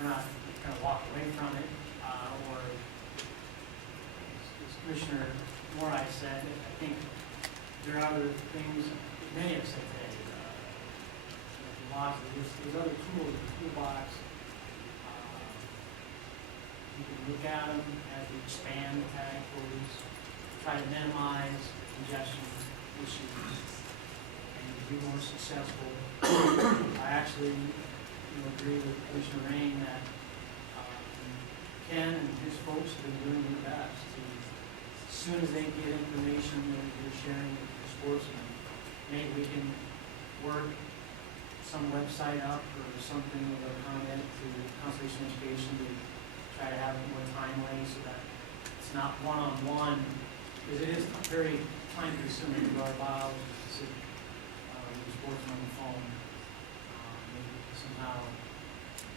we're not going to walk away from it, or as Commissioner Morai said, I think there are other things, many have said today, there's other tools in the toolbox. You can look at them as we expand the tag quotas, try to minimize congestion issues, and be more successful. I actually agree with Commissioner Rain that Ken and his folks have been doing their best to, as soon as they get information that they're sharing with the sportsmen, maybe we can work some website up or something with a comment to conservation education to try to have it more timely so that it's not one-on-one, because it is very time-consuming to our biologists to sit with the sportsman on the phone. Maybe somehow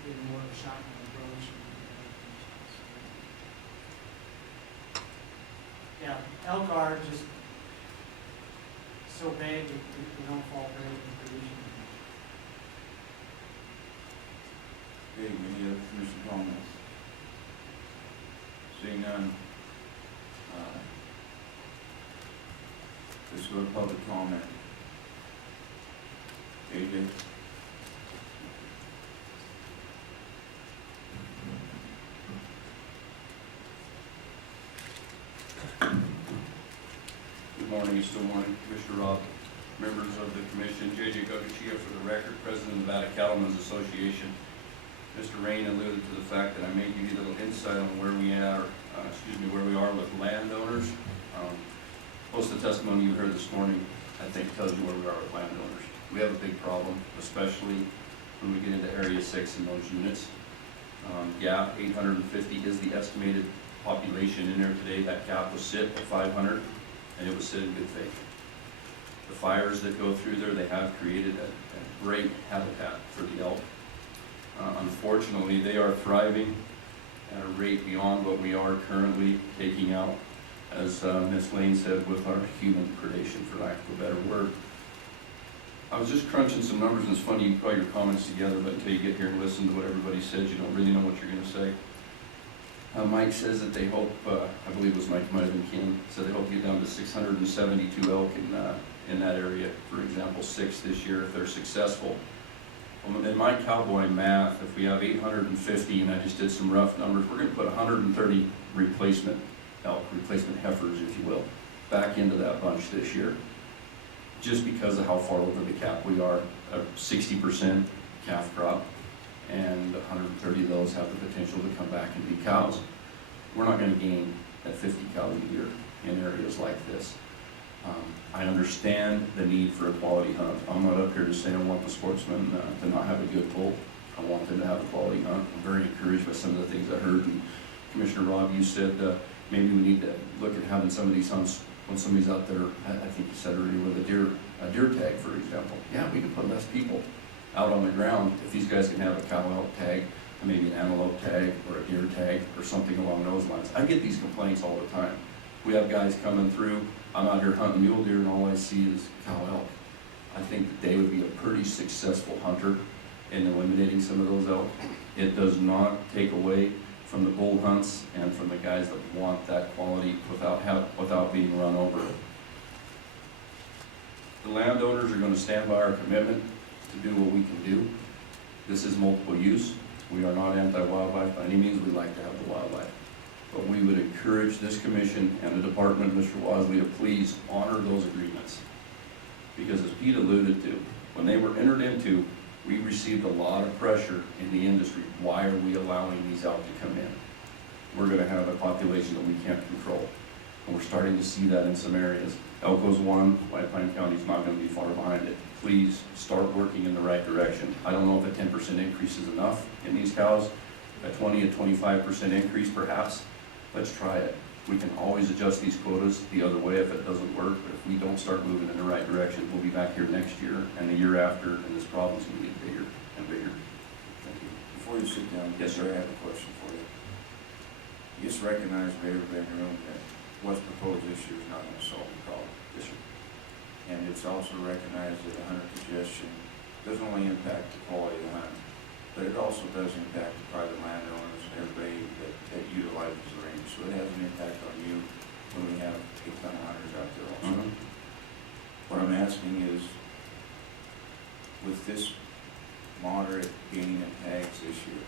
getting more of a shotgun approach. Yeah, elk are just so big they don't fall prey to predation. Okay, any other commission comments? Seeing none, let's go to public comment. AJ? Good morning, it's still morning. Commissioner Rob, members of the commission, JJ Gugachia for the record, President of the Nevada Cattlemen's Association. Mr. Rain alluded to the fact that I may give you a little insight on where we are, where we are with landowners. Most of the testimony you heard this morning, I think, tells you where we are with landowners. We have a big problem, especially when we get into Area 6 in those units. 850 is the estimated population in there today. That cap was set at 500, and it was set in good faith. The fires that go through there, they have created a great habitat for the elk. Unfortunately, they are thriving at a rate beyond what we are currently taking out, as Ms. Lane said, with our human predation, for lack of a better word. I was just crunching some numbers, and it's funny you put your comments together, but until you get here and listen to what everybody says, you don't really know what you're going to say. Mike says that they hope, I believe it was Mike, might have been King, said they hope to get down to 672 elk in that area, for example, 6 this year if they're successful. In my cowboy math, if we have 850, and I just did some rough numbers, we're going to put 130 replacement elk, replacement heifers, if you will, back into that bunch this year, just because of how far over the cap we are. 60% calf crop, and 130 of those have the potential to come back and be cows. We're not going to gain that 50 cows a year in areas like this. I understand the need for a quality hunt. I'm not up here to say I want the sportsman to not have a good bull. I want them to have a quality hunt. I'm very encouraged by some of the things I heard. And Commissioner Rob, you said maybe we need to look at having some of these hunts when somebody's out there, I think you said earlier, with a deer tag, for example. Yeah, we can put less people out on the ground if these guys can have a cow elk tag, maybe an antelope tag, or a deer tag, or something along those lines. I get these complaints all the time. We have guys coming through, I'm out here hunting mule deer, and all I see is cow elk. I think that they would be a pretty successful hunter in eliminating some of those elk. It does not take away from the bull hunts and from the guys that want that quality without being run over. The landowners are going to stand by our commitment to do what we can do. This is multiple use. We are not anti-wildlife by any means. We like to have the wildlife. But we would encourage this commission and the department, Mr. Wasley, to please honor those agreements. Because as Pete alluded to, when they were entered into, we received a lot of pressure in the industry. Why are we allowing these out to come in? We're going to have a population that we can't control. And we're starting to see that in some areas. Elko's one, White Pine County is not going to be far behind it. Please start working in the right direction. I don't know if a 10% increase is enough in these cows, a 20, a 25% increase perhaps. Let's try it. We can always adjust these quotas the other way if it doesn't work, but if we don't start moving in the right direction, we'll be back here next year and the year after, and this problem's going to get bigger and bigger. Thank you. Before you sit down, yes, sir. I have a question for you. You just recognize for everybody in the room that what's proposed this year is not going to solve the problem. Yes, sir. And it's also recognized that the hunter congestion doesn't only impact the quality of the hunt, but it also does impact the private landowners and everybody that utilizes the range. So it has an impact on you when we have a ton of hunters out there also. What I'm asking is, with this moderate gain in tags this year,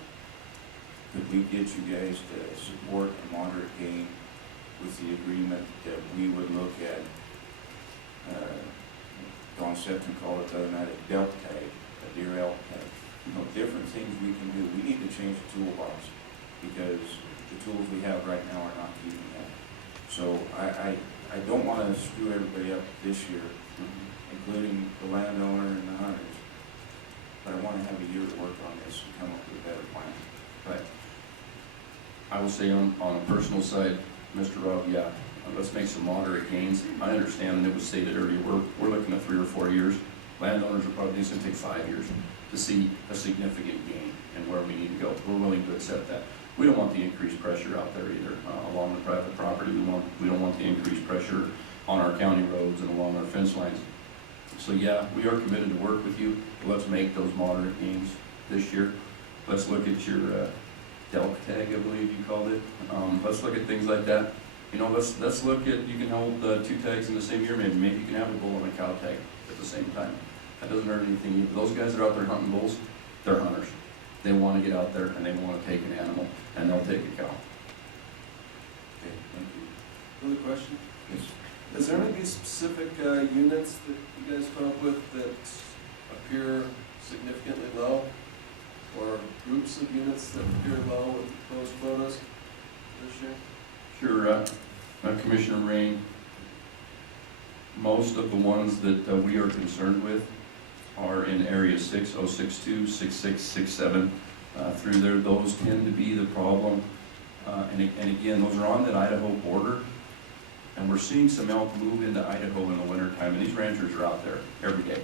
could we get you guys to support a moderate gain with the agreement that we would look at, Don Septon called it the other night, a delk tag, a deer elk tag. You know, different things we can do. We need to change the toolbox because the tools we have right now are not keeping that. So I don't want to screw everybody up this year, including the landowner and the hunters. But I want to have a year to work on this and come up with a better plan. Right. I will say on a personal side, Mr. Rob, yeah, let's make some moderate gains. I understand, and it was stated earlier, we're looking at 3 or 4 years. Landowners are probably, it's going to take 5 years to see a significant gain and where we need to go. We're willing to accept that. We don't want the increased pressure out there either along the private property. We don't want the increased pressure on our county roads and along our fence lines. So yeah, we are committed to work with you. Let's make those moderate gains this year. Let's look at your delk tag, I believe you called it. Let's look at things like that. You know, let's look at, you can hold 2 tags in the same year. Maybe you can have a bull and a cow tag at the same time. That doesn't hurt anything either. Those guys that are out there hunting bulls, they're hunters. They want to get out there and they want to take an animal, and they'll take a cow. Okay, thank you. Another question? Yes. Is there any specific units that you guys come up with that appear significantly low? Or groups of units that appear low with proposed quotas this year? Sure, Commissioner Rain, most of the ones that we are concerned with are in area 6062, 66, 67, through there. Those tend to be the problem. And again, those are on that Idaho border. And we're seeing some elk move into Idaho in the wintertime, and these ranchers are out there every day.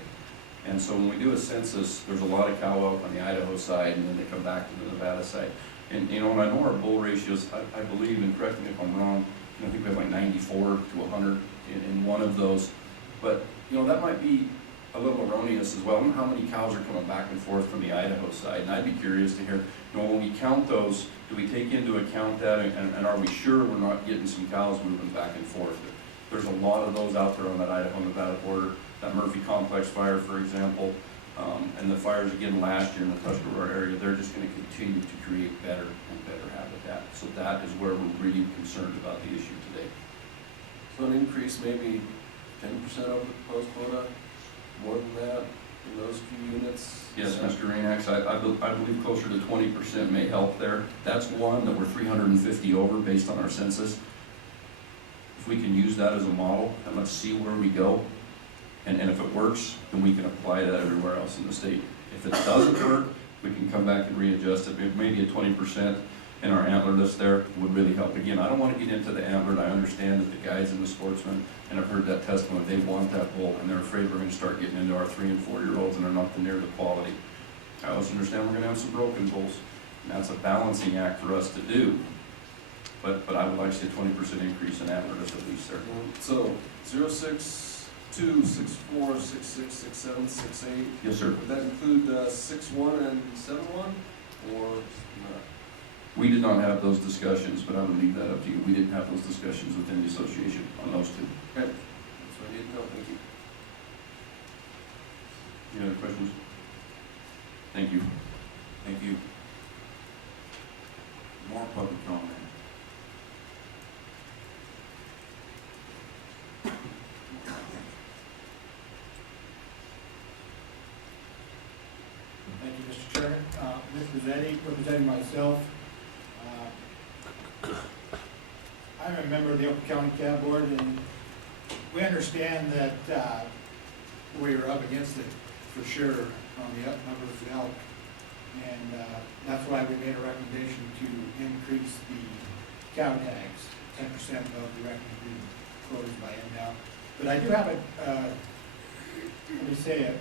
And so when we do a census, there's a lot of cow elk on the Idaho side, and then they come back to the Nevada side. And you know, and I know our bull ratios, I believe, and correct me if I'm wrong, I think we have like 94 to 100 in one of those. But you know, that might be a little erroneous as well. I don't know how many cows are coming back and forth from the Idaho side, and I'd be curious to hear, you know, when we count those, do we take into account that, and are we sure we're not getting some cows moving back and forth? There's a lot of those out there on that Idaho-Nevada border. That Murphy Complex fire, for example, and the fires again last year in the Tuscarora area, they're just going to continue to create better and better habitat. So that is where we're really concerned about the issue today. So an increase maybe 10% over the proposed quota, more than that in those few units? Yes, Mr. Rainax, I believe closer to 20% may help there. That's one that we're 350 over based on our census. If we can use that as a model, and let's see where we go. And if it works, then we can apply that everywhere else in the state. If it doesn't work, we can come back and readjust it. Maybe a 20% in our antler list there would really help. Again, I don't want to get into the antler. I understand that the guys and the sportsmen, and I've heard that testimony, they want that bull, and they're afraid we're going to start getting into our 3- and 4-year-olds, and they're not near the quality. I also understand we're going to have some broken bulls, and that's a balancing act for us to do. But I would like to see a 20% increase in antler list at least there. So 062, 64, 66, 67, 68. Yes, sir. Would that include 61 and 71, or not? We did not have those discussions, but I would leave that up to you. We didn't have those discussions within the association on those two. Okay, that's what I need to know. Thank you. Any other questions? Thank you. Thank you. More public comment. Thank you, Mr. Chairman. Mr. Zeddy, representing myself. I'm a member of the Oakland County Cab Board, and we understand that we are up against it for sure on the up numbers of elk. And that's why we made a recommendation to increase the cow tags 10% above the recommended quotas by NDOW. But I do have a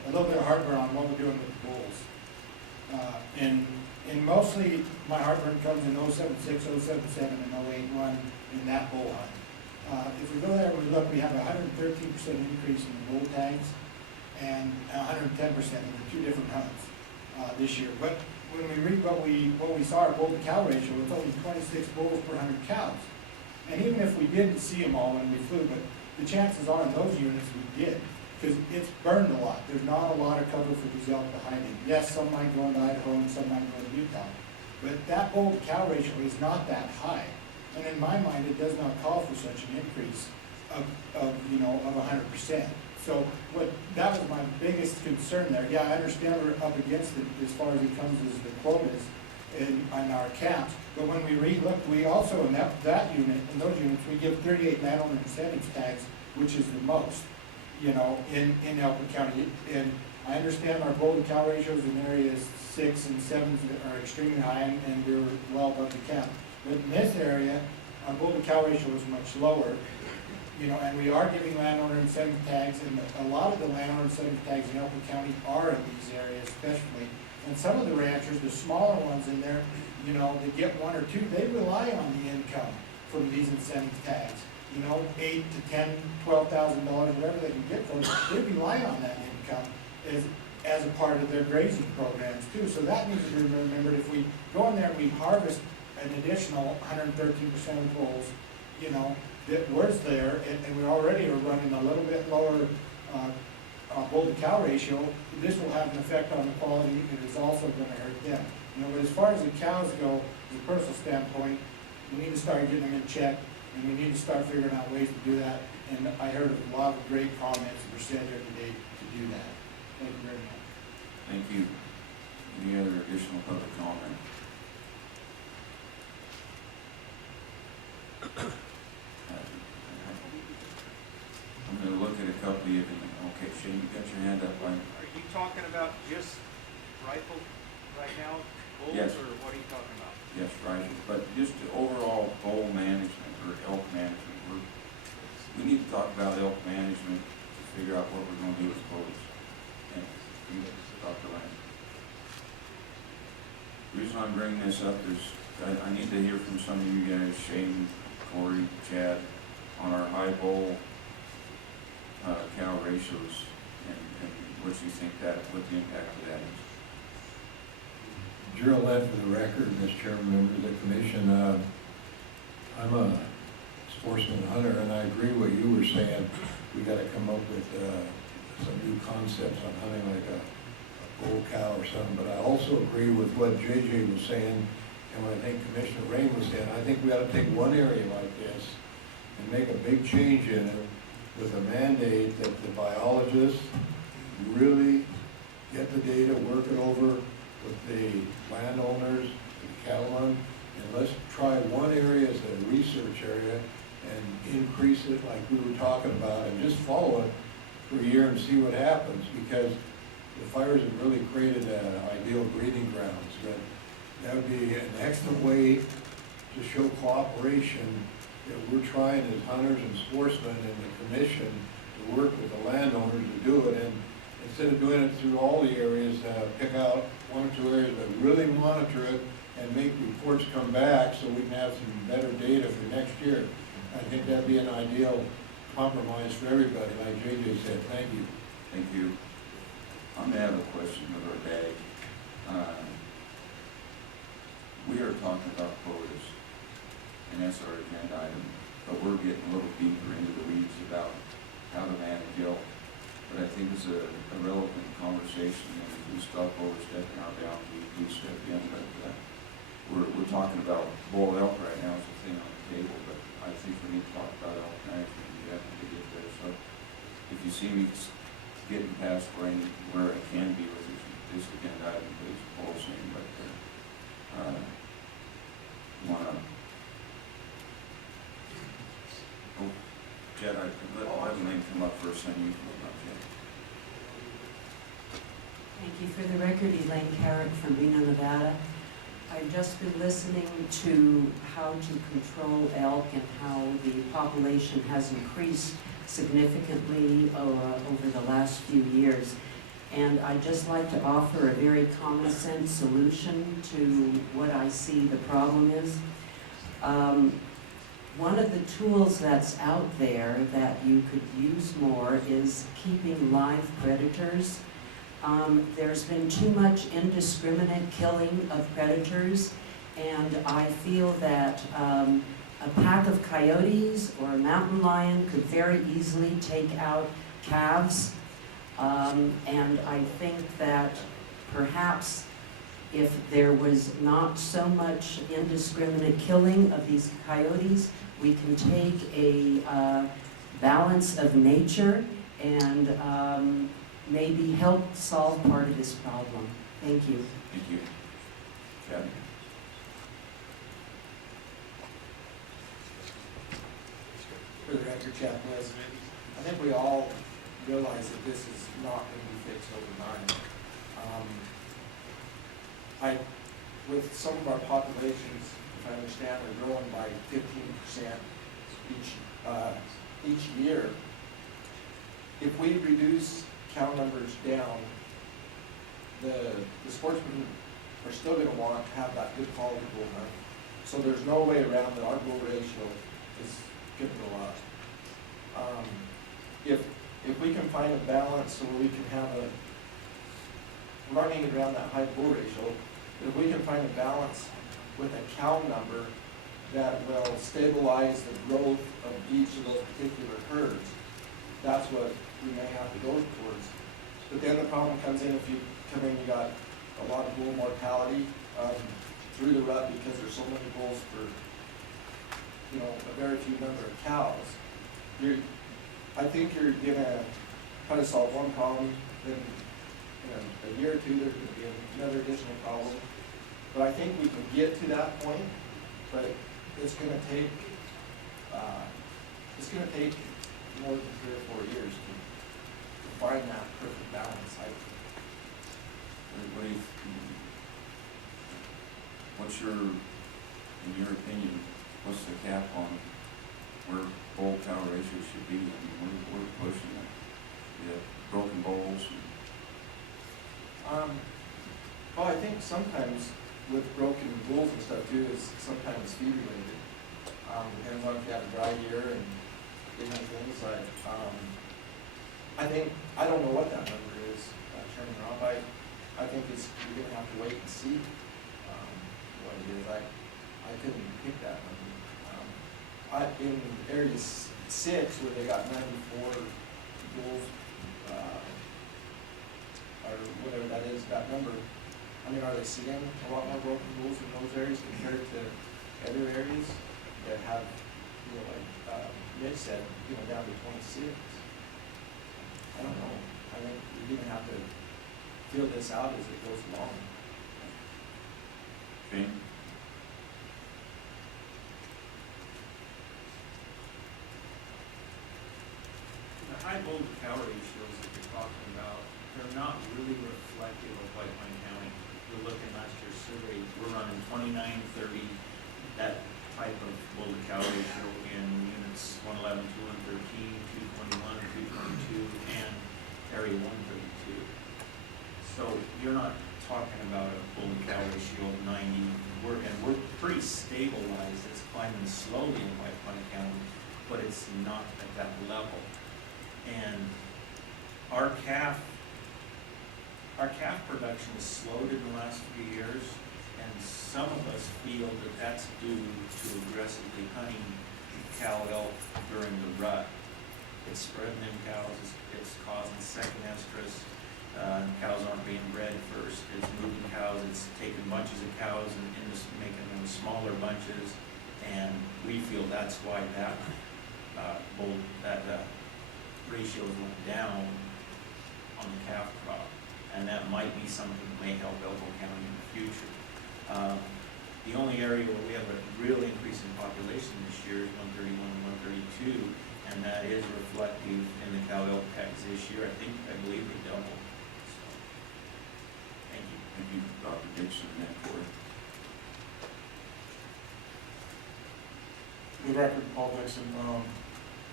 little bit of heartburn on what we're doing with the bulls. And mostly my heartburn comes in 076, 077, and 081 in that bull hunt. If we go there and we look, we have a 113% increase in the bull tags and 110% in the 2 different hunts this year. But when we read what we saw our bull to cow ratio, it's only 26 bulls per 100 cows. And even if we didn't see them all when we flew, but the chances are in those units we did, because it's burned a lot. There's not a lot of cover for these elk to hide in. Yes, some might go into Idaho and some might go to Utah, but that bull to cow ratio is not that high. And in my mind, it does not call for such an increase of 100%. So that was my biggest concern there. Yeah, I understand we're up against it as far as it comes as the quotas on our caps. But when we re-looked, we also, in that unit, in those units, we give 38 landowner incentives tags, which is the most, in Elko County. And I understand our bull to cow ratios in areas 6 and 7 are extremely high, and we're well above the cap. But in this area, our bull to cow ratio is much lower, and we are giving landowner incentive tags, and a lot of the landowner incentive tags in Elko County are in these areas especially. And some of the ranchers, the smaller ones in there, they get 1 or 2, they rely on the income from these incentive tags. $8,000 to $10,000, $12,000, whatever they can get for it, they rely on that income as a part of their grazing programs too. So that needs to be remembered. If we go in there and we harvest an additional 113% of bulls, that was there, and we already are running a little bit lower bull to cow ratio, this will have an effect on the quality, and it's also going to hurt them. But as far as the cows go, from a personal standpoint, we need to start getting them in check, and we need to start figuring out ways to do that. And I heard a lot of great comments that were said here today to do that. Thank you very much. Thank you. Any other additional public comment? I'm going to look at a couple of you. Okay, Shane, you got your hand up. Are you talking about just rifle right now, bulls, Yes. or what are you talking about? Yes, right. But just the overall bull management or elk management. We need to talk about elk management to figure out what we're going to do with quotas. And you, Dr. Lang. The reason I'm bringing this up is I need to hear from some of you guys, Shane, Corey, Chad, on our high bull cow ratios and what you think what the impact of that is. Gerald Led for the record, Mr. Chairman, members of the commission. I'm a sportsman hunter, and I agree what you were saying. We got to come up with some new concepts on hunting, like a bull cow or something. But I also agree with what JJ was saying, and what I think Commissioner Rain was saying. I think we got to take one area like this and make a big change in it with a mandate that the biologists really get the data, work it over with the landowners, the cattlemen, and let's try one area as a research area and increase it like we were talking about, and just follow it for a year and see what happens, because the fires have really created ideal breeding grounds. But that would be an excellent way to show cooperation that we're trying as hunters and sportsmen and the commission to work with the landowners to do it. And instead of doing it through all the areas, pick out 1 or 2 areas that really monitor it and make reports come back so we can have some better data for next year. I think that'd be an ideal compromise for everybody, like JJ said. Thank you. Thank you. I'm going to have a question of our day. We are talking about quotas, and that's our agenda item, but we're getting a little deeper into the weeds about how to manage elk. But I think it's a relevant conversation, and if we stop overstepping our bounds, we step in. But we're talking about bull elk right now as a thing on the table, but I think we need to talk about elk management. We have to get there. So if you see me getting past where I can be with this agenda item, please pause me. But Jed, let the name come up first, then you come up, Jed. Thank you. For the record, Elaine Carrick from Reno, Nevada. I've just been listening to how to control elk and how the population has increased significantly over the last few years. And I'd just like to offer a very common sense solution to what I see the problem is. One of the tools that's out there that you could use more is keeping live predators There's been too much indiscriminate killing of predators, and I feel that a pack of coyotes or a mountain lion could very easily take out calves. And I think that perhaps if there was not so much indiscriminate killing of these coyotes, we can take a balance of nature and maybe help solve part of this problem. Thank you. Thank you. Kevin? For the record, Chap Liz, I think we all realize that this is not going to be fixed overnight. With some of our populations, if I understand, are growing by 15% each year. If we reduce cow numbers down, the sportsmen are still going to want to have that good quality bull hunt. So there's no way around that our bull ratio is going to go up. If we can find a balance so we can have running around that high bull ratio, if we can find a balance with a cow number that will stabilize the growth of each of those particular herds, that's what we may have to go towards. But then the problem comes in if you come in, you got a lot of bull mortality through the rut because there's so many bulls for a very few number of cows. I think you're gonna kind of solve one problem, then in a year or two there's going to be another additional problem. But I think we can get to that point, but it's going to take more than 3 or 4 years to find that perfect balance. In your opinion, what's the cap on where bull-cow ratio should be? I mean, we're pushing it. We have broken bulls. Well, I think sometimes with broken bulls and stuff too, is sometimes feed related. Depends on if you have a dry year and different things like, I don't know what that number is, Chairman Rob. I think you're gonna have to wait and see, what it is. I couldn't pick that number. In area 6 where they got 94 bulls, or whatever that is, that number, I mean, are they seeing a lot more broken bulls in those areas compared to other areas that have, like Mitch said, down to 26? I don't know. I think you're gonna have to feel this out as it goes along. Okay. The high bull to cow ratios that you're talking about, they're not really reflective of White Pine County. You're looking last year's survey, we're running 29, 30, that type of bull to cow ratio in units 111, 213, 221, 222, and area 132. So you're not talking about a bull to cow ratio of 90. We're pretty stabilized. It's climbing slowly in White Pine County, but it's not at that level. And our calf production has slowed in the last few years, and some of us feel that that's due to aggressively hunting cow elk during the rut. It's spreading them cows, it's causing second estrus, cows aren't being bred first, it's moving cows, it's taking bunches of cows and just making them smaller bunches, and we feel that's why that ratios went down on the calf crop, and that might be something that may help Elko County in the future. The only area where we have a real increase in population this year is 131 and 132, and that is reflective in the cow elk tags this year. I believe they doubled. So, thank you. Thank you, Dr. Dixon, and Corey. For the record, Paul Dixon,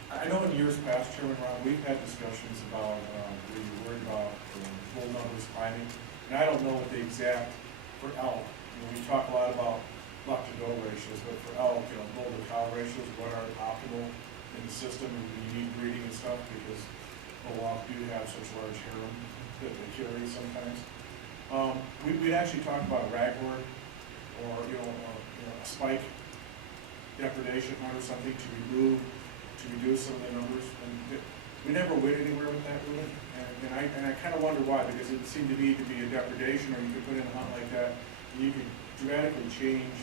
I know in years past, Chairman Ron, we've had discussions about, we were worried about bull numbers climbing, and I don't know what the exact, for elk, we talk a lot about buck-to-doe ratios, but for elk, bull-to-cow ratios, what are optimal in the system, and you need breeding and stuff, because bull elk do have such large harem that they carry sometimes. We'd actually talk about raghorn or, a spike depredation hunt or something to reduce some of the numbers. And we never went anywhere with that really. And I kind of wonder why, because it seemed to me to be a depredation, or you could put in a hunt like that, and you could dramatically change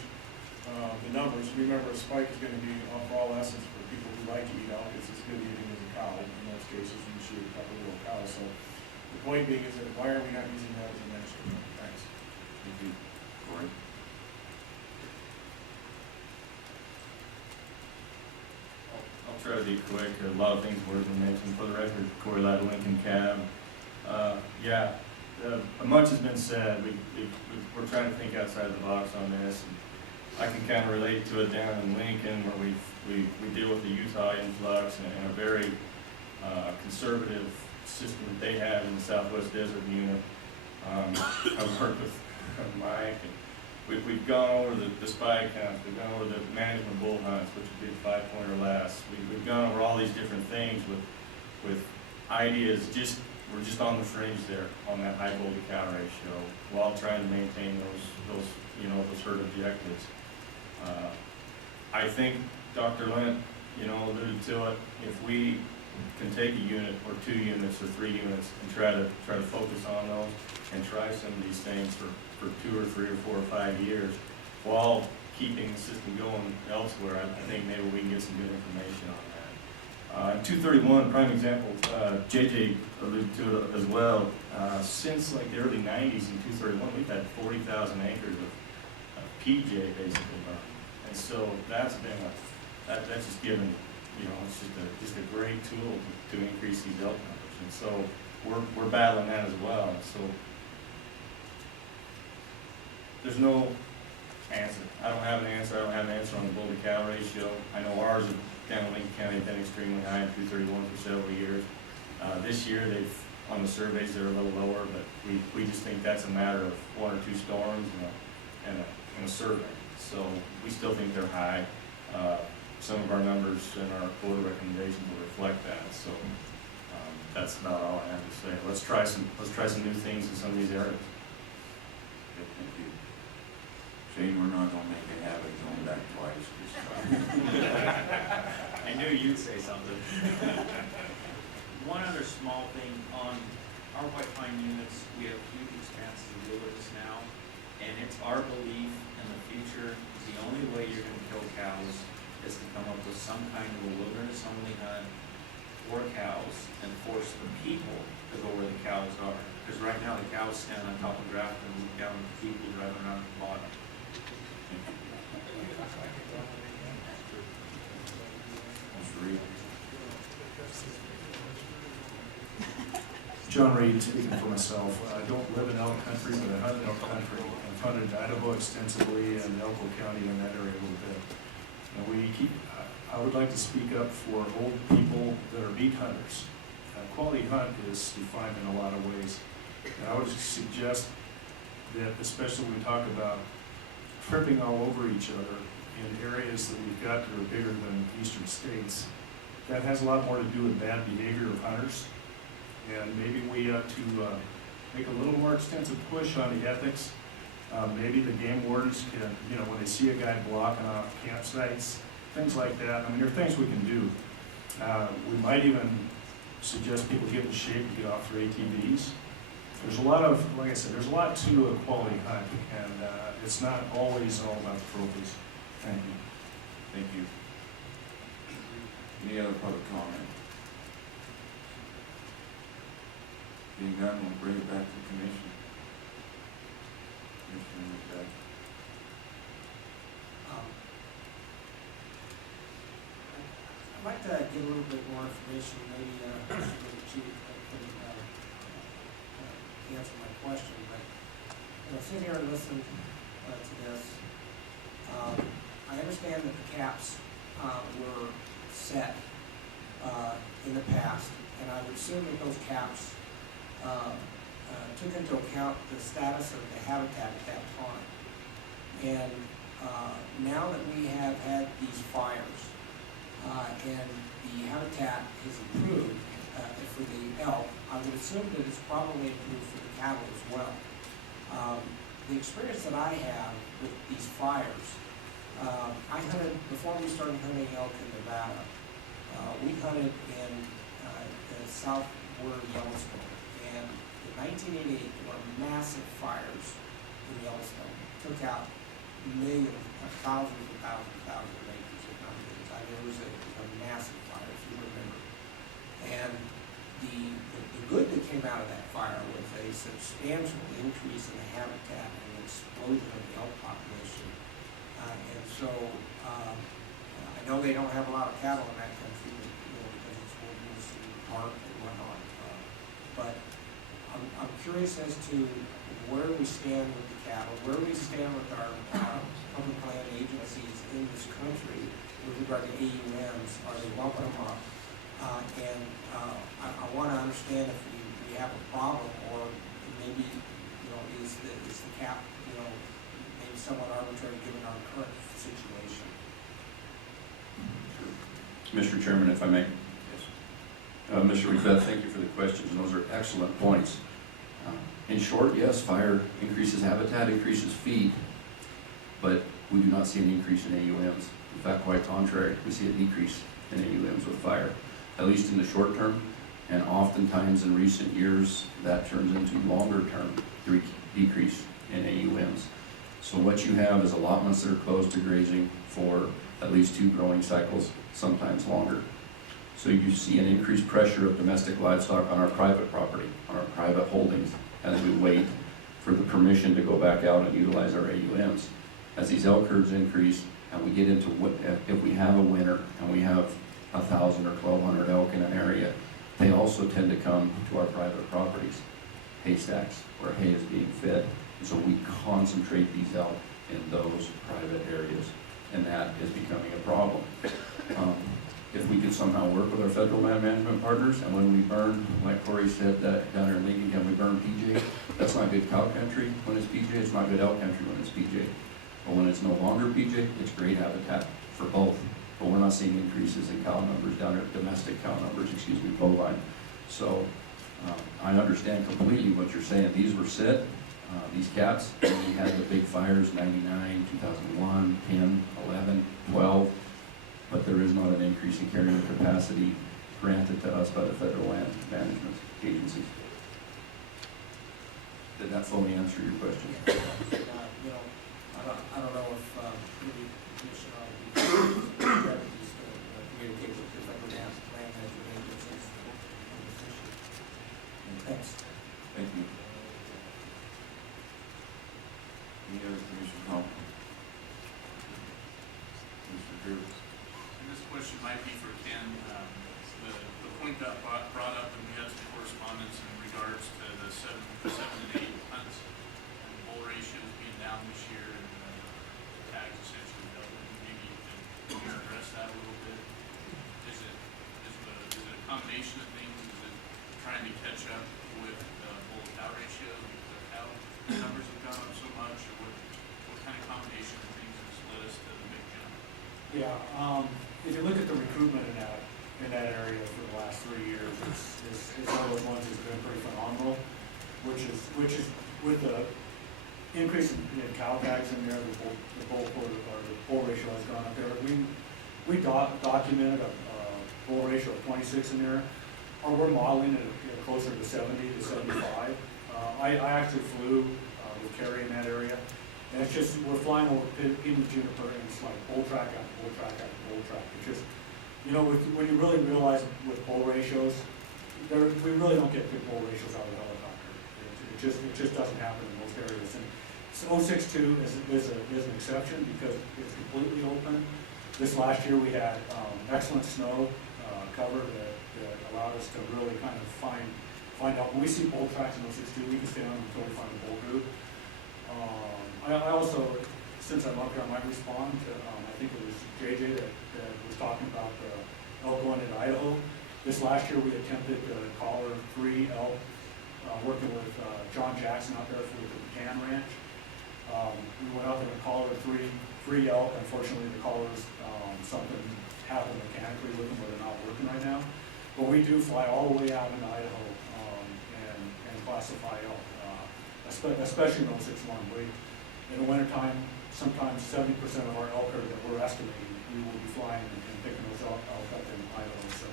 the numbers. Remember, a spike is going to be, for all essence, for people who like to eat elk, it's as good eating as a cow. In most cases, you shoot a couple little cows. So the point being is that why are we not using that as an extra? Thanks. Thank you. Corey? I'll try to be quick. A lot of things were mentioned. For the record, Corey Ladd, Lincoln Cab. Much has been said. We're trying to think outside the box on this. And I can kind of relate to it down in Lincoln, where we deal with the Utah influx and a very conservative system that they have in the Southwest Desert Unit. I've worked with Mike, and we've gone over the spike hunts, we've gone over the management bull hunts, which would be 5 point or less. We've gone over all these different things with ideas. We're just on the fringe there on that high bull to cow ratio, while trying to maintain those herd objectives. I think Dr. Lent, alluded to it. If we can take a unit or 2 units or 3 units and try to focus on those and try some of these things for 2 or 3 or 4 or 5 years, while keeping the system going elsewhere, I think maybe we can get some good information on that. 231, prime example, JJ alluded to it as well. Since like the early 90s in 231, we've had 40,000 acres of PJ basically burned. And so that's just given, it's just a great tool to increase these elk numbers. And so we're battling that as well. And so there's no answer. I don't have an answer. I don't have an answer on the bull to cow ratio. I know ours down in Lincoln County have been extremely high in 231 for several years. This year on the surveys they're a little lower, but we just think that's a matter of 1 or 2 storms and a survey. So we still think they're high. Some of our numbers and our quota recommendations will reflect that. So that's about all I have to say. Let's try some new things in some of these areas. Okay, thank you. Shane, we're not going to make a habit of going back twice this time. I knew you'd say something. One other small thing on our white pine units, we have huge expanses of wilderness now, and it's our belief in the future, the only way you're going to kill cows is to come up with some kind of a wilderness-only hunt for cows and force the people to go where the cows are. Because right now the cows stand on top of Grafton and look down at the people driving around at the bottom. John Reed, speaking for myself. I don't live in elk country, but I hunt in elk country. I've hunted Idaho extensively and Elko County in that area a little bit. And I would like to speak up for old people that are meat hunters. Quality hunt is defined in a lot of ways. And I would suggest that, especially when we talk about tripping all over each other in areas that we've got that are bigger than eastern states, that has a lot more to do with bad behavior of hunters. And maybe we ought to make a little more extensive push on the ethics. Maybe the game wardens can, when they see a guy blocking off campsites, things like that. I mean, there are things we can do. We might even suggest people get in shape and get off their ATVs. There's a lot of, like I said, there's a lot to a quality hunt, and it's not always all about the trophies. Thank you. Thank you. Any other public comment? Being done, we'll bring it back to the commission. Commissioner McBeth. I'd like to get a little bit more information, maybe the chief can answer my question, but sit here and listen to this. I understand that the caps were set in the past, and I would assume that those caps took into account the status of the habitat at that time. And now that we have had these fires and the habitat has improved, for the elk, I would assume that it's probably improved for the cattle as well. The experience that I have with these fires, I hunted, before we started hunting elk in Nevada, we hunted in the south border of Yellowstone. And in 1988, there were massive fires in Yellowstone. Took out millions, thousands and thousands and thousands of acres, if not millions. I mean, it was a massive fire, if you remember. And the good that came out of that fire was a substantial increase in the habitat and the explosion of the elk population. And so, I know they don't have a lot of cattle in that country, because it's wilderness and park and whatnot. But I'm curious as to where we stand with the cattle, where we stand with our public land agencies in this country with regard to AUMs. Are they bumping them up? And I want to understand if we have a problem, or maybe, is the cap, maybe somewhat arbitrary given our current situation. Mr. Chairman, if I may. Yes. Mr. Macbeth, thank you for the questions, and those are excellent points. In short, yes, fire increases habitat, increases feed, but we do not see an increase in AUMs. In fact, quite contrary, we see a decrease in AUMs with fire, at least in the short term, and oftentimes in recent years, that turns into longer term decrease in AUMs. So what you have is allotments that are closed to grazing for at least 2 growing cycles, sometimes longer. So you see an increased pressure of domestic livestock on our private property, on our private holdings, as we wait for the permission to go back out and utilize our AUMs. As these elk herds increase, and we get into what, if we have a winter and we have 1,000 or 1,200 elk in an area, they also tend to come to our private properties, haystacks, where hay is being fed. And so we concentrate these elk in those private areas, and that is becoming a problem. If we could somehow work with our federal land management partners, and when we burn, like Corey said, that down there in Lincoln, can we burn PJ? That's not good cow country when it's PJ, it's not good elk country when it's PJ. But when it's no longer PJ, it's great habitat for both. But we're not seeing increases in cow numbers down there, domestic cow numbers, bovine. So I understand completely what you're saying. These were set, these cats, and we had the big fires, 99, 2001, 10, 11, 12. But there is not an increase in carrying capacity granted to us by the federal land management agencies. Did that fully answer your question? I don't know if maybe Commissioner strategies to communicate with the federal land management agencies on this issue. Thanks. Thank you. Any other commission comment? Mr. Drew? This question might be for Ken. The point got brought up, and we had some correspondence in regards to the 7 and 8 hunts and bull ratios being down this year, and the tags essentially doubling. Maybe you can address that a little bit. Is it a combination of things? Is it trying to catch up with the bull cow ratio because the cow numbers have gone up so much, or what kind of combination of things has led us to the big jump? Yeah, if you look at the recruitment in that area for the last 3 years, it's one of those ones that's been pretty phenomenal, which is with the increase in cow tags in there, the bull ratio has gone up there. We documented a bull ratio of 26 in there, or we're modeling it closer to 70 to 75. I actually flew with Kerry in that area, and it's just, we're flying over into Juniper, and it's like bull track after bull track after bull track. It's just, when you really realize with bull ratios, we really don't get good bull ratios out of the helicopter. It just doesn't happen in most areas. And so 062 is an exception because it's completely open. This last year we had excellent snow cover that allowed us to really kind of find out. When we see bull tracks in 062, we can stay on until we find a bull group. I also, since I'm up here, I might respond to, I think it was JJ that was talking about the elk going into Idaho. This last year we attempted to collar 3 elk, working with John Jackson out there for the Pecan Ranch. We went out there and collared 3 elk. Unfortunately, the collars, something happened mechanically with them where they're not working right now. But we do fly all the way out into Idaho, and classify elk, especially in 061. In the wintertime, sometimes 70% of our elk that we're estimating, we will be flying and picking those elk up in Idaho, so.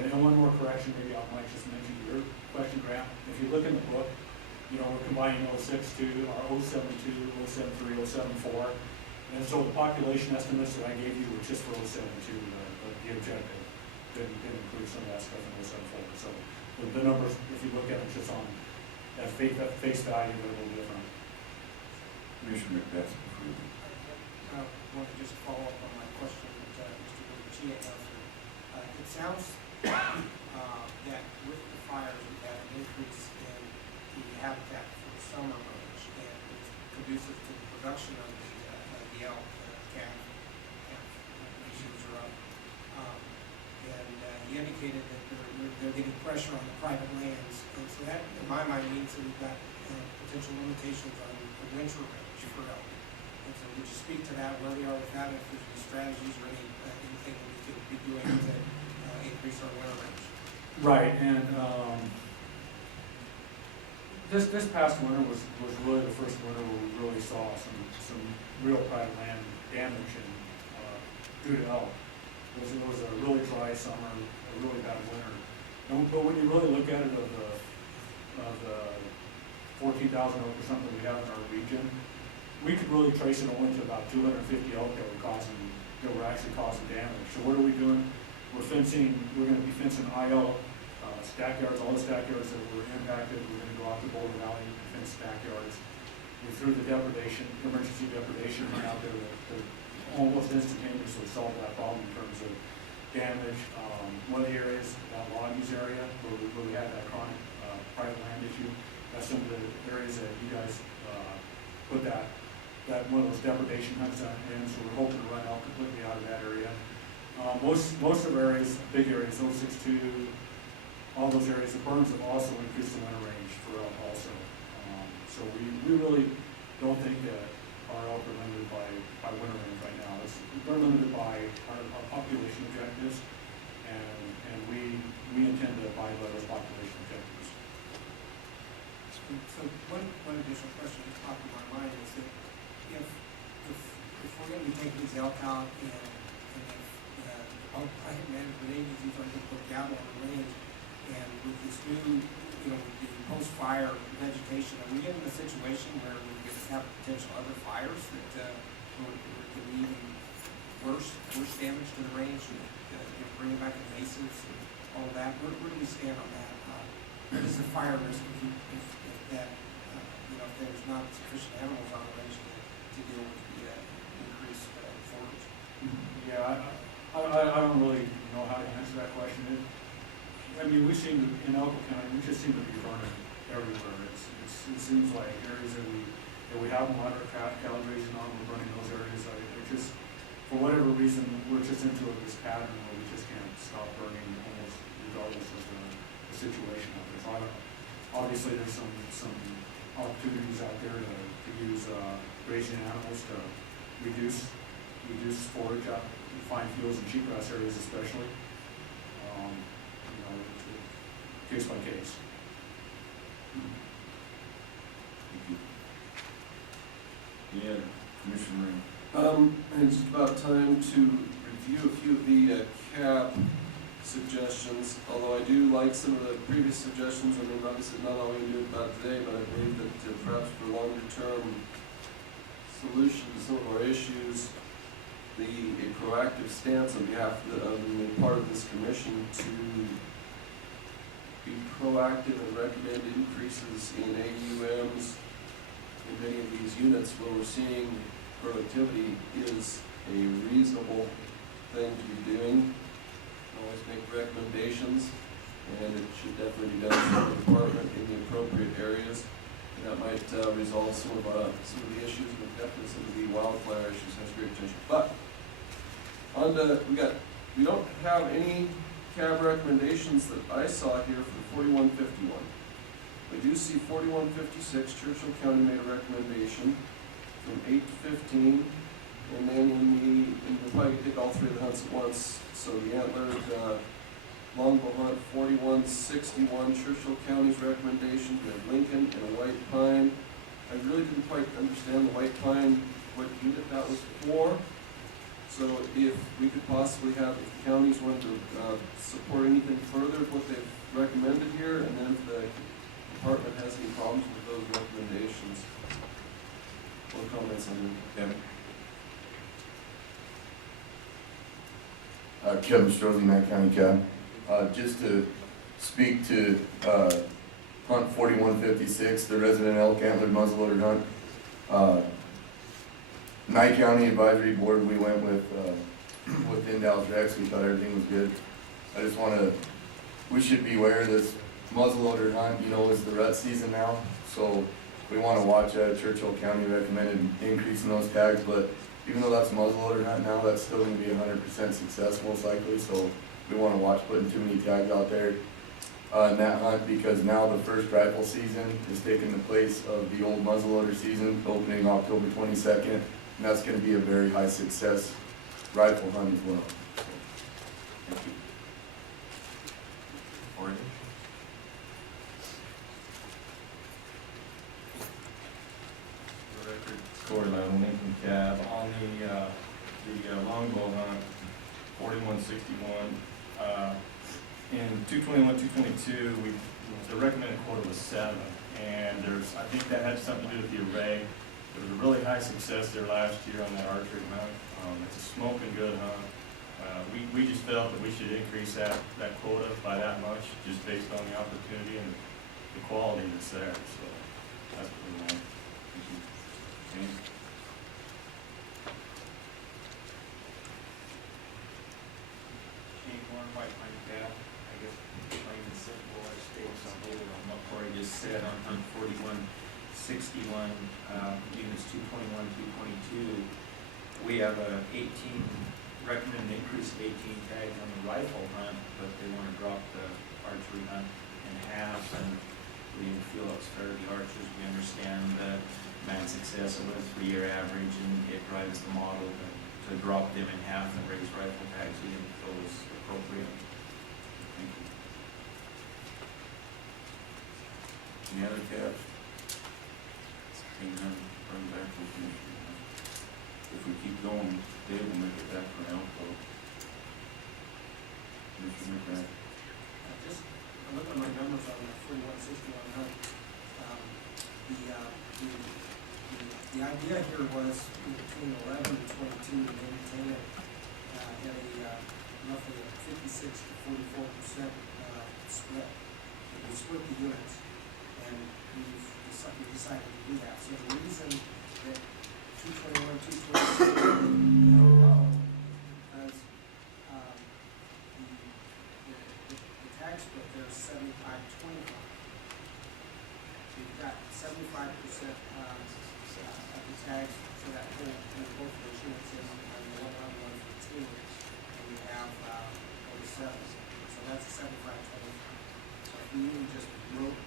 And one more correction, maybe I might just mention your question, Grant. If you look in the book, you know, we're combining 062, our 072, 073, 074. And so the population estimates that I gave you were just for 072, the objective. Didn't include some of that stuff in 074. So the numbers, if you look at them just on that face value, they're a little different. Commissioner McBeth. I want to just follow up on my question that Mr. Chia answered. It sounds that with the fires, we've had an increase in the habitat for the summer range, and it's conducive to the production of the elk, calf ratios are up. And he indicated that they're getting pressure on the private lands, and so that, in my mind, means that we've got potential limitations on the winter range for elk. And so would you speak to that, where we are with that, if there's any strategies or anything that we could be doing to increase our winter range? Right, and this past winter was really the first winter where we really saw some real private land damage and due to elk. It was a really dry summer, a really bad winter. But when you really look at it, of the 14,000 elk or something we have in our region, we could really trace it only to about 250 elk that were actually causing damage. So what are we doing? We're going to be fencing IL stackyards, all the stackyards that were impacted. We're going to go out to Boulder Valley and fence stackyards. We threw the emergency depredation out there that almost instantaneously solved that problem in terms of damage. One of the areas, that Lackey's area, where we had that chronic private land issue, that's some of the areas that you guys put that one of those depredation hunts in, so we're hoping to run out completely out of that area. Most of our areas, big areas, 062, all those areas, the burns have also increased the winter range for elk also. So we really don't think that our elk are limited by winter range right now. They're limited by our population objectives, and we intend to abide by those population objectives. So one additional question that popped in my mind is that if we're going to be taking these elk out and if all private management agencies are going to put cattle on the range, and with this new, with the post-fire vegetation, are we getting in a situation where we could have potential other fires that could be even worse damage to the range, and bringing back invasives and all of that? Where do we stand on that? What is the fire risk if there's not sufficient animals on the range to deal with the increased forage? Yeah, I don't really know how to answer that question. We seem to, in Elko County, we just seem to be burning everywhere. It seems like areas that we have moderate calibration on, we're burning those areas. For whatever reason, we're just into this pattern where we just can't stop burning almost regardless of the situation out there. So obviously there's some opportunities out there to use grazing animals to reduce forage out, fine fuels and cheatgrass areas especially. Case by case. Thank you. Yeah, Commissioner Ring. It's about time to review a few of the cap suggestions, although I do like some of the previous suggestions. Obviously not all we can do about today, but I believe that perhaps for longer term solution to some of our issues, a proactive stance on behalf of part of this commission to be proactive and recommend increases in AUMs in many of these units where we're seeing productivity is a reasonable thing to be doing. Always make recommendations, and it should definitely be done from the department in the appropriate areas. And that might resolve some of the issues, but definitely some of the wildfire issues has great potential. But we don't have any CAB recommendations that I saw here for 4151. We do see 4156, Churchill County made a recommendation from 8 to 15, and then we'll probably take all three of the hunts at once. So the antlered longbow hunt 4161, Churchill County's recommendations. We have Lincoln and a white pine. I really didn't quite understand the white pine, what unit that was for. So if we could possibly have, if the counties want to support anything further of what they've recommended here, and then if the department has any problems with those recommendations. What comments on them? Kevin? Kevin Strozzi, Mack County Cab. Just to speak to Hunt 4156, the resident elk antlered muzzleloader hunt. Nye County Advisory Board, we went with Indal's Rex. We thought everything was good. I just want to, we should be aware of this muzzleloader hunt, you know, is the rut season now. So we want to watch Churchill County recommended increase in those tags, but even though that's muzzleloader hunt now, that's still going to be 100% success most likely. So we want to watch putting too many tags out there in that hunt, because now the first rifle season is taking the place of the old muzzleloader season, opening October 22nd, and that's going to be a very high success rifle hunt as well. Thank you. Orange? For record, Corey Loudon, Lincoln Cab, on the longbow hunt, 4161. In 221, 222, the recommended quota was 7, and I think that had something to do with the array. There was a really high success there last year on that archery hunt. It's a smoking good hunt. We just felt that we should increase that quota by that much, just based on the opportunity and the quality that's there. So that's what we want. James? White pine cab, I guess, plain and simple, I stated something on what Corey just said on hunt 4161, units 221, 222. We have a recommended increase of 18 tags on the rifle hunt, but they want to drop the archery hunt in half, and we didn't feel it's fair to the archers. We understand the man success of a 3-year average, and it drives the model, but to drop them in half and raise rifle tags, we didn't feel was appropriate. Thank you. Any other cabs? Seeing none, bring back to the commission. If we keep going, Dave will make it back for an elk. Commissioner McGrath. Just look at my numbers on the 4161 hunt. The idea here was between 11 and 22 to maintain it at a roughly a 56 to 44% split. We split the units, and we've decided to do that. So the reason that 221, 222 are low, because the tag split there is 75-25. We've got 75% of the tags for that whole, both of those units in on the 111, 115, and we have 47. So that's a 75-25. So if we even just move it.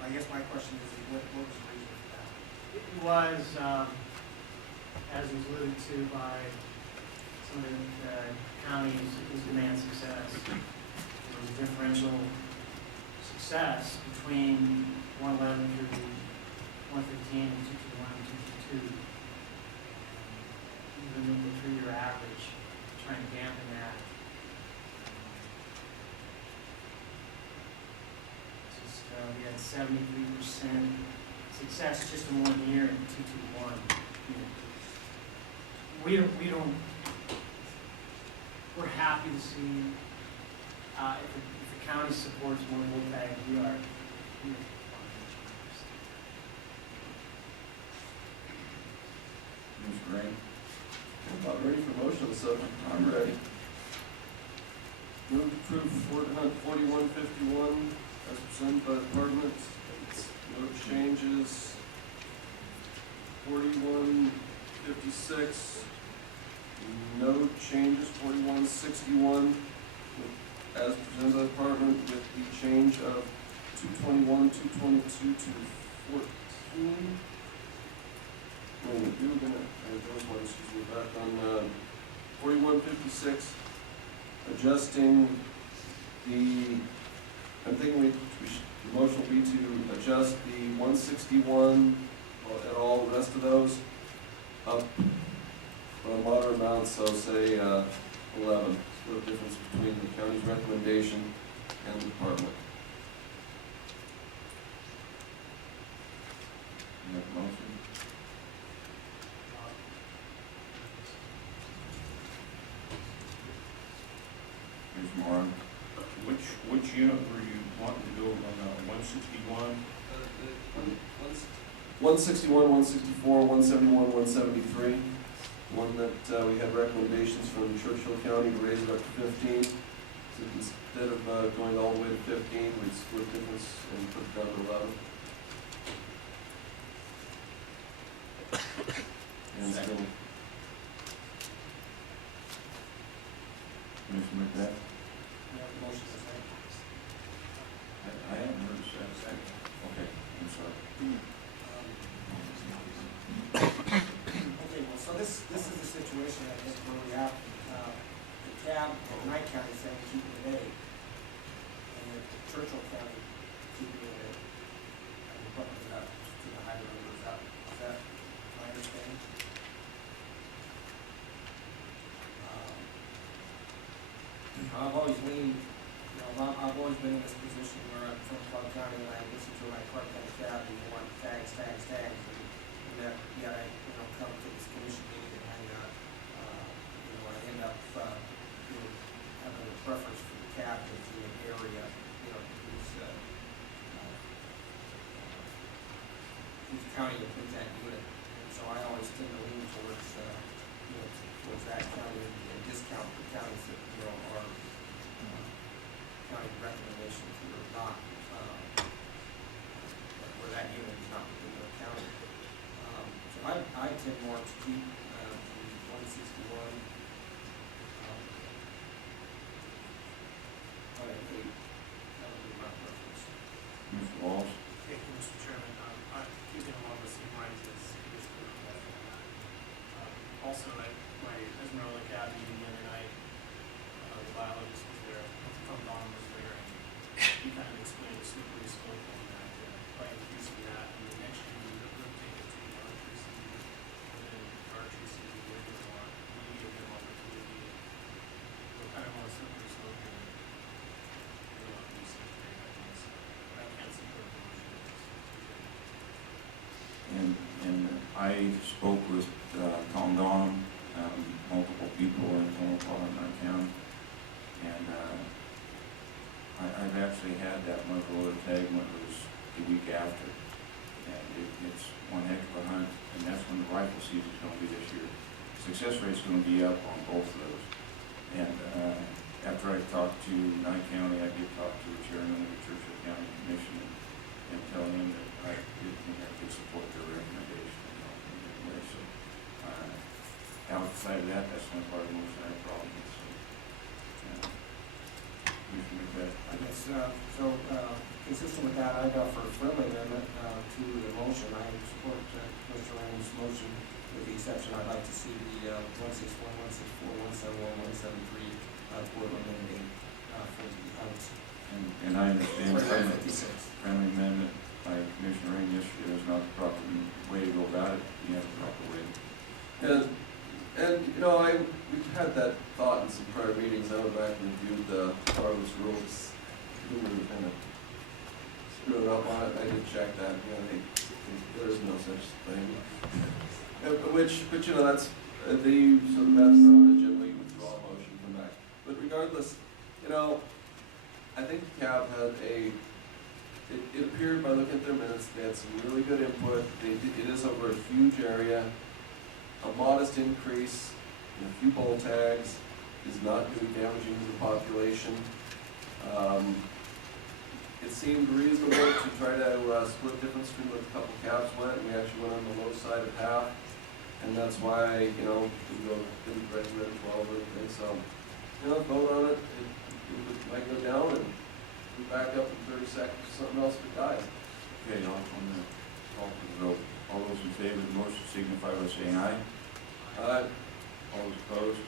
I guess my question is, what was the reason for that? It was, as was alluded to by some of the counties, it was demand success. There was a differential success between 111 through 115 and 221 and 222. Even with the 3-year average, trying to dampen that. Just, we had 73% success just in 1 year in 221. We're happy to see if the county supports more bull tag, we are. Ms. Green? I'm about ready for motion, so I'm ready. Move to approve hunt 4151 as presented by the department. No changes. 4156. No changes. 4161 as presented by the department with the change of 221, 222 to 14. We were gonna, those ones, we're back on 4156. adjusting the, I'm thinking the motion will be to adjust the 161 and all the rest of those up on a moderate amount, so say 11. Split difference between the county's recommendation and the department. Make a motion. Here's more. Which unit were you wanting to go on, 161? 161, 164, 171, 173. One that we had recommendations from Churchill County to raise it up to 15. So instead of going all the way to 15, we'd split difference and put it down to 11. And still, Commissioner McBeth? Motion is second. I haven't heard a second. Okay, I'm sorry. Okay, well, so this is the situation I think where we have, the cab, Knight County saying keeping it at 8, and then Churchill County keeping it at 8, and bumping it up to the higher number. Is that my understanding? I've always leaned, I've always been in this position where I'm from Clark County and I listen to my Clark County cab and want tags, and that, yet I, come to this commission meeting and I end up, having a preference for the captains in an area, whose county includes that unit. And so I always tend to lean towards, towards that county and discount the counties that, are county recommendations that are not, where that unit is not within the county. So I tend more to keep the 161 on an 8. That would be my preference. Mr. Walsh? Thank you, Mr. Chairman. I'm keeping along the same lines as Commissioner Beth on that. Also, at my Esmeralda cab meeting the other night, the biologist was there, pronghorn was there, and he kind of explained the slippery slope on that, by increasing that, and the next year we would rotate it to archery season, and then archery season, we're going to want, we give them opportunity, we're kind of on a slippery slope, and we want to do something, I think, so I can't support the motion. And I spoke with Tom Donham, multiple people in Tonopah County, and I've actually had that muzzleloader tag when it was the week after, and it's one heck of a hunt, and that's when the rifle season's going to be this year. Success rate's going to be up on both of those, and after I talked to Knight County, I did talk to the chairman of the Churchill County Commission and tell him that I did think I could support their recommendation anyway. So outside of that, that's not part of the motion I have problem with. So, Commissioner McBeth? I guess, consistent with that, I'd offer a friendly amendment to the motion. I support Mr. Raymond's motion, with the exception I'd like to see the 161, 164, 171, 173 for eliminating for the hunts. And I understand For 56. friendly amendment by Commissioner Rain yesterday was not the proper way to go about it. You have a proper way. And we've had that thought in some prior meetings. I went back and reviewed the Carlos rules. We were kind of screwing up on it. I did check that. There is no such thing. Which that's so that's not a gently withdrawal motion from that. But regardless, I think the CAB had it appeared by looking at their minutes, they had some really good input. It is over a huge area. A modest increase in a few bull tags is not going to be damaging to the population. It seemed reasonable to try to split difference between what a couple calves went. We actually went on the low side of half, and that's why didn't recommend 12 or anything. So vote on it. It might go down and we back up in 30 seconds. Something else could die. Okay, on the call for the vote. All those in favor of the motion signify by saying aye. Aye. All those opposed?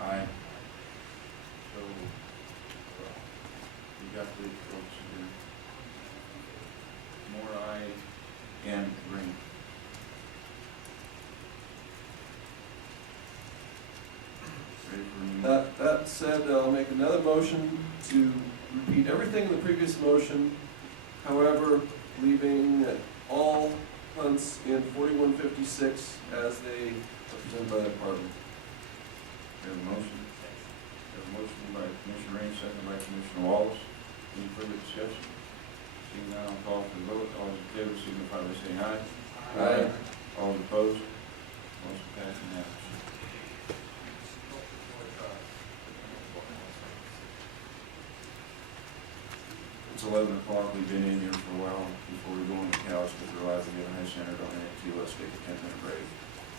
Aye. So, you got the folks here. More eye and green. Ready for me? That said, I'll make another motion to repeat everything in the previous motion, however, leaving all hunts in 4156 as they are presented by the department. We have a motion. We have a motion by Commissioner Rain, second by Commissioner Wallace. Any further discussion? Seeing none, I'll call for the vote. All those in favor signify by saying aye. Aye. All opposed? Motion passed unanimously. It's 11 o'clock, we've been in here for a while before we go on the couch, but realize we get a nice center on it too. Let's take a 10-minute break.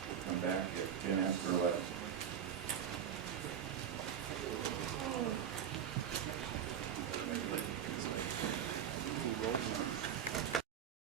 We'll come back at 10 after 11.